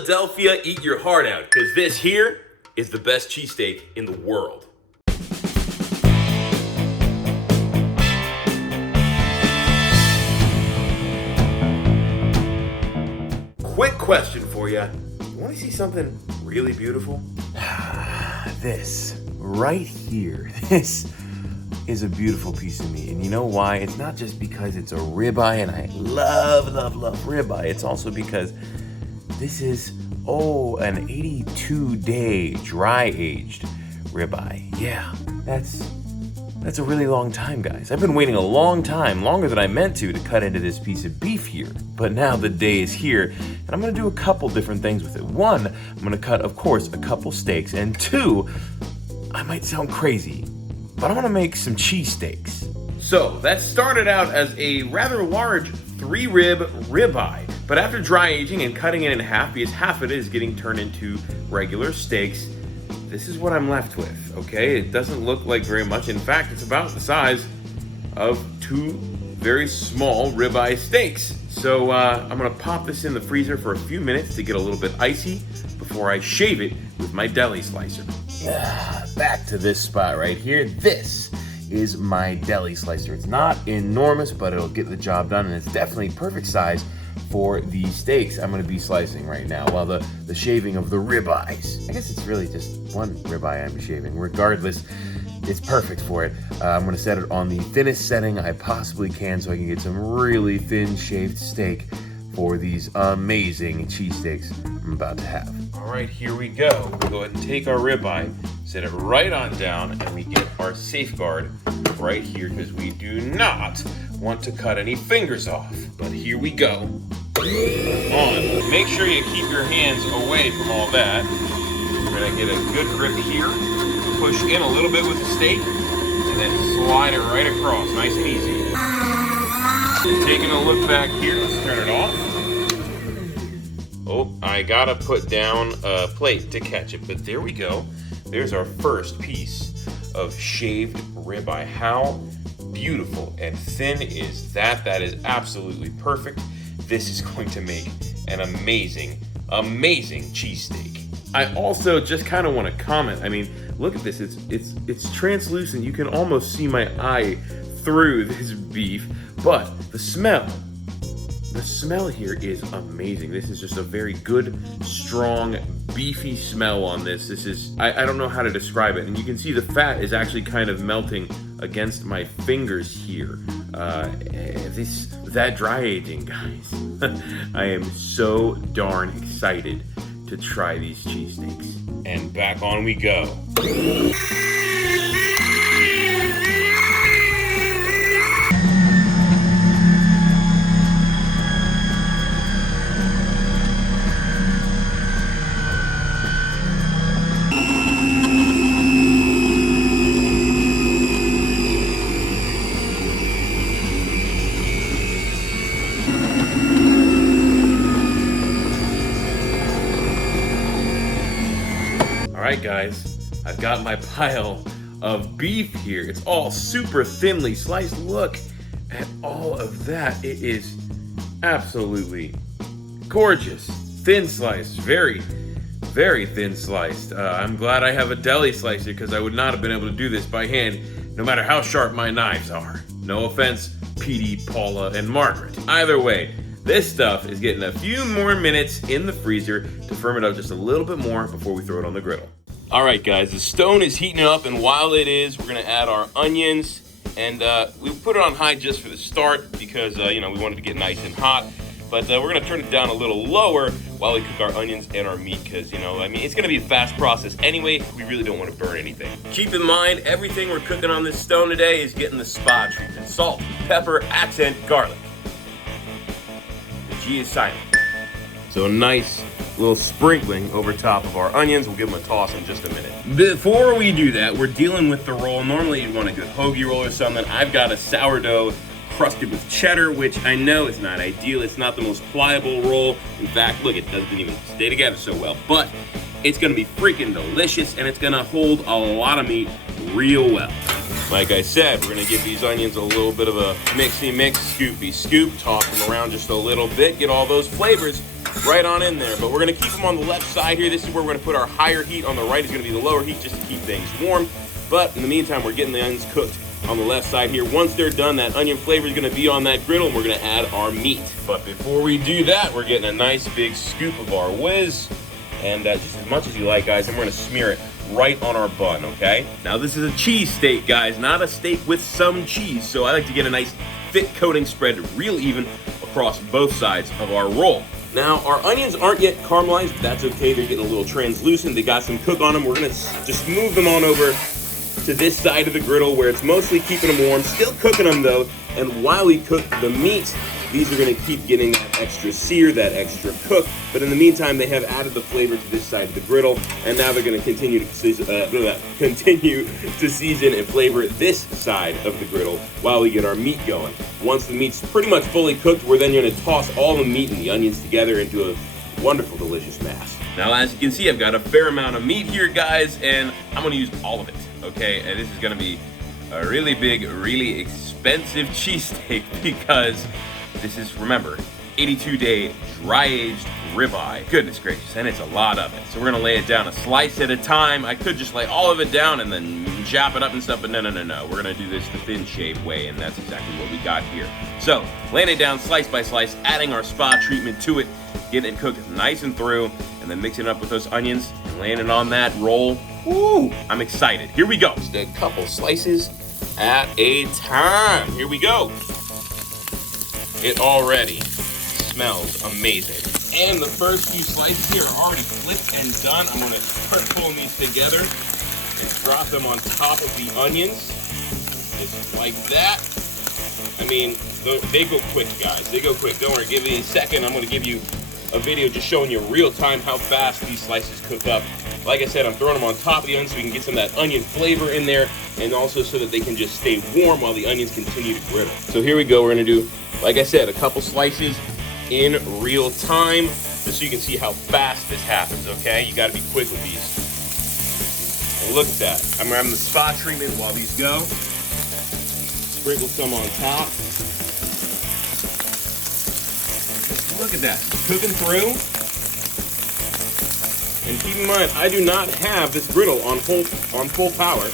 Philadelphia, eat your heart out, because this here is the best cheesesteak in the world. Quick question for you. You want to see something really beautiful? This right here, this is a beautiful piece of meat. And you know why? It's not just because it's a ribeye, and I love ribeye. It's also because this is, an 82-day dry-aged ribeye. Yeah, that's a really long time, guys. I've been waiting a long time, longer than I meant to cut into this piece of beef here. But now the day is here, and I'm gonna do a couple different things with it. One, I'm gonna cut, of course, a couple steaks, and two, I might sound crazy, but I'm gonna make some cheesesteaks. So that started out as a rather large 3-rib ribeye, but after dry aging and cutting it in half, because half of it is getting turned into regular steaks, this is what I'm left with, okay? It doesn't look like very much. In fact, it's about the size of 2 very small ribeye steaks. So I'm gonna pop this in the freezer for a few minutes to get a little bit icy before I shave it with my deli slicer. Back to this spot right here. This is my deli slicer. It's not enormous, but it'll get the job done, and it's definitely perfect size for the steaks I'm gonna be slicing right now, while the shaving of the ribeyes. I guess it's really just one ribeye I'm shaving. Regardless, it's perfect for it. I'm gonna set it on the thinnest setting I possibly can so I can get some really thin shaved steak for these amazing cheesesteaks I'm about to have. All right, here we go. We go ahead and take our ribeye, set it right on down, and we get our safeguard right here because we do not want to cut any fingers off. But here we go. On. Make sure you keep your hands away from all that. We're gonna get a good grip here, push in a little bit with the steak, and then slide it right across, nice and easy. And taking a look back here, let's turn it off. Oh, I gotta put down a plate to catch it, but there we go. There's our first piece of shaved ribeye. How beautiful and thin is that? That is absolutely perfect. This is going to make an amazing cheesesteak. I also just kind of want to comment. I mean, look at this. It's translucent. You can almost see my eye through this beef, but the smell here is amazing. This is just a very good, strong, beefy smell on this. This is, I don't know how to describe it. And you can see the fat is actually kind of melting against my fingers here. That dry aging, guys. I am so darn excited to try these cheesesteaks. And back on we go. Alright guys, I've got my pile of beef here. It's all super thinly sliced. Look at all of that. It is absolutely gorgeous. Thin sliced, very thin sliced. I'm glad I have a deli slicer because I would not have been able to do this by hand, no matter how sharp my knives are. No offense, Petey, Paula, and Margaret. Either way, this stuff is getting a few more minutes in the freezer to firm it up just a little bit more before we throw it on the griddle. All right, guys, the stone is heating up, and while it is, we're gonna add our onions, and we put it on high just for the start because, we wanted to get nice and hot, but we're gonna turn it down a little lower while we cook our onions and our meat because, it's gonna be a fast process anyway. We really don't want to burn anything. Keep in mind, everything we're cooking on this stone today is getting the spa treatment. Salt, pepper, accent, garlic. The G is silent. So a nice little sprinkling over top of our onions. We'll give them a toss in just a minute. Before we do that, we're dealing with the roll. Normally you'd want a good hoagie roll or something. I've got a sourdough crusted with cheddar, which I know is not ideal. It's not the most pliable roll. In fact, look, it doesn't even stay together so well, but it's gonna be freaking delicious and it's gonna hold a lot of meat real well. Like I said, we're gonna give these onions a little bit of a mixy mix, scoopy scoop, toss them around just a little bit, get all those flavors right on in there. But we're gonna keep them on the left side here. This is where we're gonna put our higher heat. On the right is gonna be the lower heat, just to keep things warm. But in the meantime, we're getting the onions cooked on the left side here. Once they're done, that onion flavor is gonna be on that griddle, and we're gonna add our meat. But before we do that, we're getting a nice big scoop of our whiz, and just as much as you like, guys, and we're gonna smear it right on our bun, okay? Now this is a cheese steak, guys, not a steak with some cheese, so I like to get a nice thick coating spread real even across both sides of our roll. Now, our onions aren't yet caramelized, but that's okay. They're getting a little translucent. They got some cook on them. We're gonna just move them on over to this side of the griddle where it's mostly keeping them warm, still cooking them though. And while we cook the meat, these are gonna keep getting that extra sear, that extra cook. But in the meantime, they have added the flavor to this side of the griddle, and now they're gonna continue to season and flavor this side of the griddle while we get our meat going. Once the meat's pretty much fully cooked, we're then gonna toss all the meat and the onions together into a wonderful, delicious mass. Now, as you can see, I've got a fair amount of meat here, guys, and I'm gonna use all of it, okay? And this is gonna be a really big, really expensive cheesesteak because this is, remember, 82-day dry-aged ribeye. Goodness gracious, and it's a lot of it. So we're gonna lay it down a slice at a time. I could just lay all of it down and then chop it up and stuff, but no. We're gonna do this the thin shaved way, and that's exactly what we got here. So, laying it down slice by slice, adding our spa treatment to it, getting it cooked nice and through, and then mixing it up with those onions and laying it on that roll. Woo! I'm excited. Here we go. Just a couple slices at a time. Here we go. It already smells amazing. And the first few slices here are already flipped and done. I'm gonna start pulling these together and drop them on top of the onions, just like that. I mean, they go quick, guys. They go quick. Don't worry, give me a second. I'm gonna give you a video just showing you real time how fast these slices cook up. Like I said, I'm throwing them on top of the onions so we can get some of that onion flavor in there, and also so that they can just stay warm while the onions continue to griddle. So here we go. We're gonna do, like I said, a couple slices in real time, just so you can see how fast this happens, okay? You gotta be quick with these. And look at that. I'm grabbing the spot treatment while these go. Sprinkle some on top. Look at that, cooking through. And keep in mind, I do not have this griddle on full power.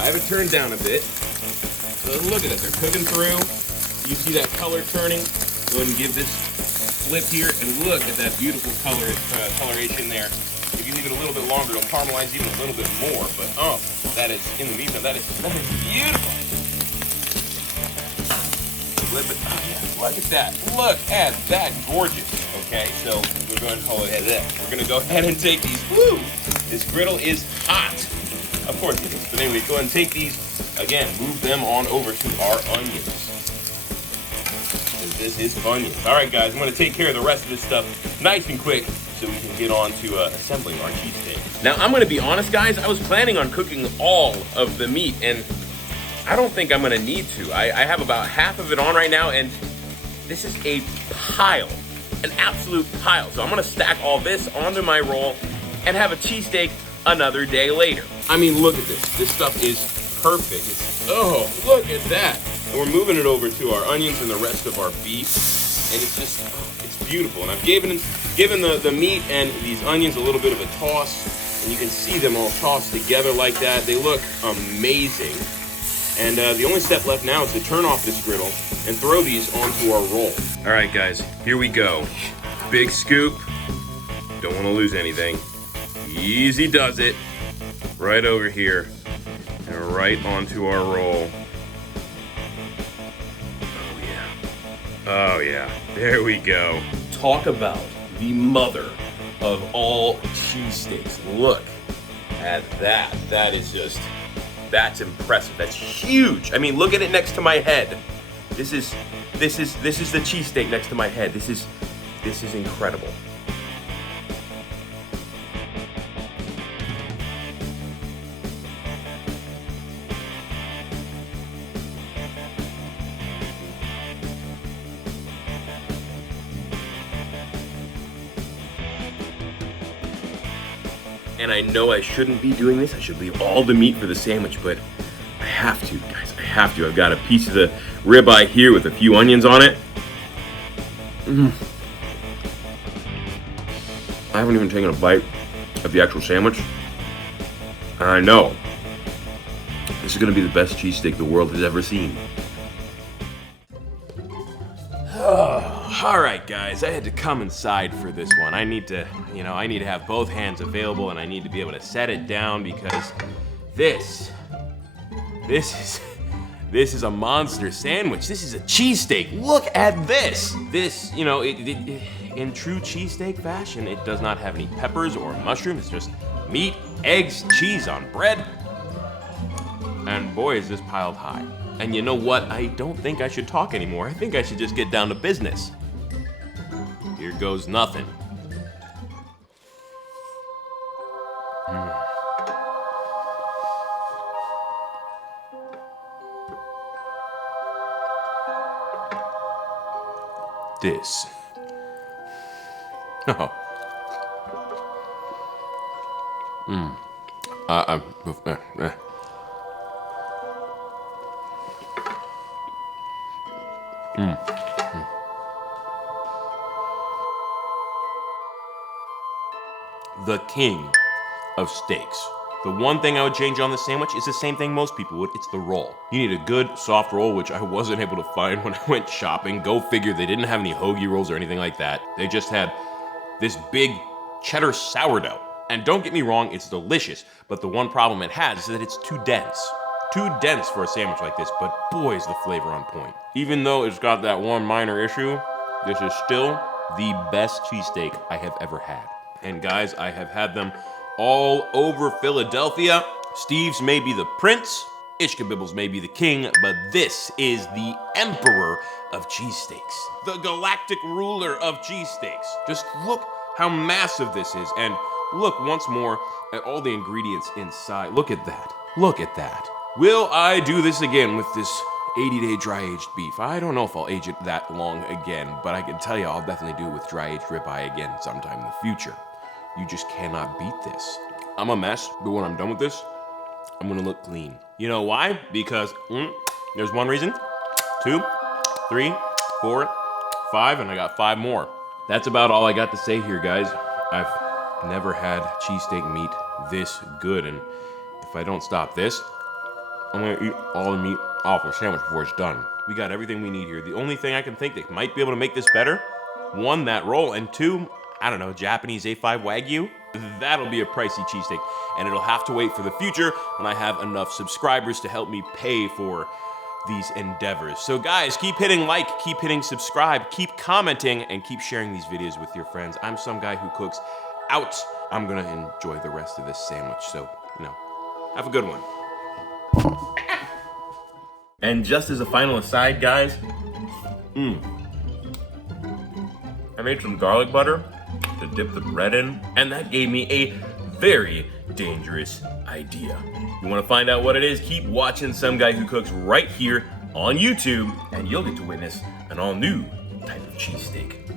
I have it turned down a bit. So look at it, they're cooking through. You see that color turning? Go ahead and give this flip here, and look at that beautiful coloration there. If you leave it a little bit longer, it'll caramelize even a little bit more. But that is, in the meantime, that is beautiful. Flip it. Oh, yeah. Look at that. Look at that. Gorgeous. Okay, so we're going to call it that. We're going to go ahead and take these. Woo! This griddle is hot. Of course it is. But anyway, go ahead and take these. Again, move them on over to our onions. This is Funyuns. All right, guys, I'm going to take care of the rest of this stuff nice and quick so we can get on to assembling our cheesesteak. Now, I'm going to be honest, guys. I was planning on cooking all of the meat, and I don't think I'm going to need to. I have about half of it on right now, and this is a pile, an absolute pile. So I'm going to stack all this onto my roll and have a cheesesteak another day later. I mean, look at this. This stuff is perfect. Oh, look at that. And we're moving it over to our onions and the rest of our beef. And it's just, it's beautiful. And I've given the meat and these onions a little bit of a toss. And you can see them all tossed together like that. They look amazing. And the only step left now is to turn off this griddle and throw these onto our roll. All right, guys, here we go. Big scoop. Don't want to lose anything. Easy does it. Right over here. And right onto our roll. Oh yeah, there we go. Talk about the mother of all cheesesteaks. Look at that. That is just, that's impressive. That's huge. I mean, look at it next to my head. This is the cheesesteak next to my head. This is incredible. And I know I shouldn't be doing this. I should leave all the meat for the sandwich, but I have to, guys. I have to. I've got a piece of the ribeye here with a few onions on it. haven't even taken a bite of the actual sandwich. And I know this is gonna be the best cheesesteak the world has ever seen. All right, guys, I had to come inside for this one. I need to have both hands available, and I need to be able to set it down because this is a monster sandwich. This is a cheesesteak. Look at this. This, in true cheesesteak fashion, it does not have any peppers or mushrooms. It's just meat, eggs, cheese on bread. And boy, is this piled high. And you know what? I don't think I should talk anymore. I think I should just get down to business. Here goes nothing. This. Oh. The king of steaks. The one thing I would change on this sandwich is the same thing most people would. It's the roll. You need a good soft roll, which I wasn't able to find when I went shopping. Go figure, they didn't have any hoagie rolls or anything like that. They just had this big cheddar sourdough. And don't get me wrong, it's delicious, but the one problem it has is that it's too dense. Too dense for a sandwich like this, but boy is the flavor on point. Even though it's got that one minor issue, this is still the best cheesesteak I have ever had. And guys, I have had them all over Philadelphia. Steve's may be the prince, Ishkabibbles may be the king, but this is the emperor of cheesesteaks. The galactic ruler of cheesesteaks. Just look how massive this is, and look once more at all the ingredients inside. Look at that. Look at that. Will I do this again with this 80-day dry-aged beef? I don't know if I'll age it that long again, but I can tell you I'll definitely do it with dry-aged ribeye again sometime in the future. You just cannot beat this. I'm a mess, but when I'm done with this, I'm gonna look clean. You know why? Because there's one reason, 2, 3, 4, 5, and I got 5 more. That's about all I got to say here, guys. I've never had cheesesteak meat this good, and if I don't stop this, I'm gonna eat all the meat off the sandwich before it's done. We got everything we need here. The only thing I can think that might be able to make this better, 1, that roll, and 2, I don't know, Japanese A5 Wagyu? That'll be a pricey cheesesteak, and it'll have to wait for the future when I have enough subscribers to help me pay for these endeavors. So guys, keep hitting like, keep hitting subscribe, keep commenting, and keep sharing these videos with your friends. I'm some guy who cooks out. I'm gonna enjoy the rest of this sandwich, so, have a good one. And just as a final aside, guys, I made some garlic butter to dip the bread in, and that gave me a very dangerous idea. You want to find out what it is? Keep watching Some Guy Who Cooks right here on YouTube, and you'll get to witness an all-new type of cheesesteak.